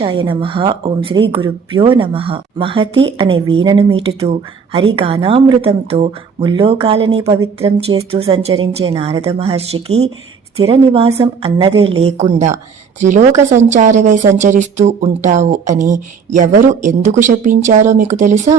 శ్రీగణేశాయ నమ. ఓం శ్రీ గురుభ్యో నమ. మహతి అనే వీణను మీటుతూ హరిగానామృతంతో ముల్లోకాలని పవిత్రం చేస్తూ సంచరించే నారద మహర్షికి స్థిర నివాసం అన్నదే లేకుండా త్రిలోక సంచారవై సంచరిస్తూ ఉంటావు అని ఎవరు ఎందుకు శపించారో మీకు తెలుసా?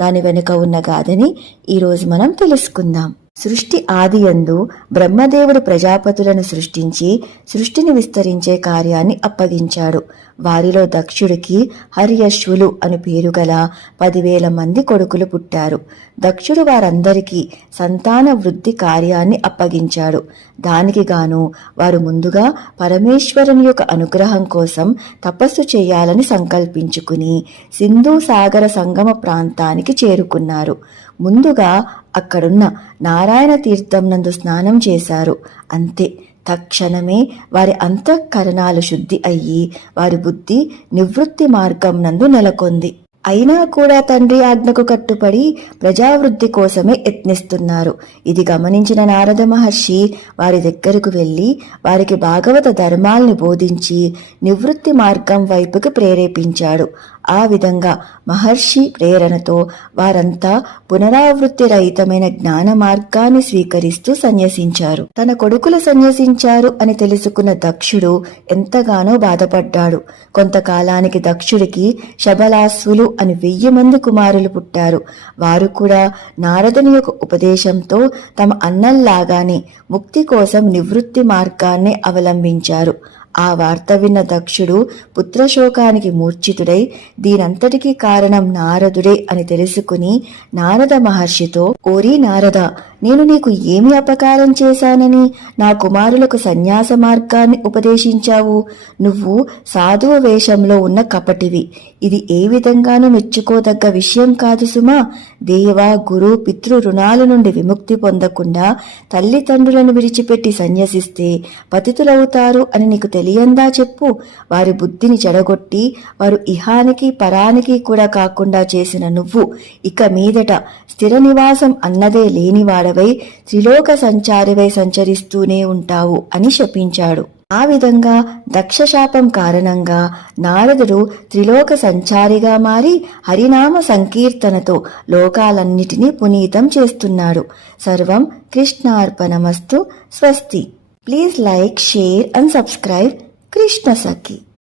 దాని వెనుక ఉన్న గాథని ఈరోజు మనం తెలుసుకుందాం. సృష్టి ఆదియందు బ్రహ్మదేవుడు ప్రజాపతులను సృష్టించి సృష్టిని విస్తరించే కార్యాన్ని అప్పగించాడు. వారిలో దక్షుడికి హరియశ్వులు అని పేరు గల పదివేల మంది కొడుకులు పుట్టారు. దక్షుడు వారందరికీ సంతాన వృద్ధి కార్యాన్ని అప్పగించాడు. దానికి గాను వారు ముందుగా పరమేశ్వరుని యొక్క అనుగ్రహం కోసం తపస్సు చేయాలని సంకల్పించుకుని సింధు సాగర సంగమ ప్రాంతానికి చేరుకున్నారు. ముందుగా అక్కడున్న నారాయణ తీర్థం నందు స్నానం చేశారు. అంతే. తక్షణమే వారి అంతఃకరణాలు శుద్ధి అయ్యి వారి బుద్ధి నివృత్తి మార్గం నందు నెలకొంది. అయినా కూడా తండ్రి ఆజ్ఞకు కట్టుబడి ప్రజావృద్ధి కోసమే యత్నిస్తున్నారు. ఇది గమనించిన నారద మహర్షి వారి దగ్గరకు వెళ్ళి వారికి భాగవత ధర్మాల్ని బోధించి నివృత్తి మార్గం వైపుకి ప్రేరేపించాడు. ఆ విధంగా మహర్షి ప్రేరణతో వారంతా పునరావృత్తి రహితమైన జ్ఞాన మార్గాన్ని స్వీకరిస్తూ సన్యసించారు. తన కొడుకులు సన్యసించారు అని తెలుసుకున్న దక్షుడు ఎంతగానో బాధపడ్డాడు. కొంతకాలానికి దక్షుడికి శబలాస్వులు అని వెయ్యి మంది కుమారులు పుట్టారు. వారు కూడా నారదుని యొక్క ఉపదేశంతో తమ అన్నల్లాగానే ముక్తి కోసం నివృత్తి మార్గాన్ని అవలంబించారు. ఆ వార్త విన్న దక్షుడు పుత్రశోకానికి మూర్ఛితుడై దీనంతటికీ కారణం నారదుడే అని తెలుసుకుని నారద మహర్షితో ఓరి నారద నేను నీకు ఏమి అపకారం చేశానని నా కుమారులకు సన్యాస మార్గాన్ని ఉపదేశించావు. నువ్వు సాధువు వేషంలో ఉన్న కపటివి. ఇది ఏ విధంగానూ మెచ్చుకోదగ్గ విషయం కాదు సుమా. దేవ గురు పితృ రుణాల నుండి విముక్తి పొందకుండా తల్లిదండ్రులను విడిచిపెట్టి సన్యసిస్తే పతితులవుతారు అని నీకు తెలియందా చెప్పు. వారి బుద్ధిని చెడగొట్టి వారు ఇహానికి పరానికి కూడా కాకుండా చేసిన నువ్వు. ఇక మీదట స్థిర నివాసం అన్నదే లేనివాడవై త్రిలోక సంచారివై సంచరిస్తూనే ఉంటావు అని శపించాడు. ఆ విధంగా దక్షశాపం కారణంగా నారదుడు త్రిలోక సంచారిగా మారి హరినామ సంకీర్తనతో లోకాలన్నిటినీ పునీతం చేస్తున్నాడు. సర్వం కృష్ణార్పణమస్తు స్వస్తి. Please like, share and subscribe Krishna Saki.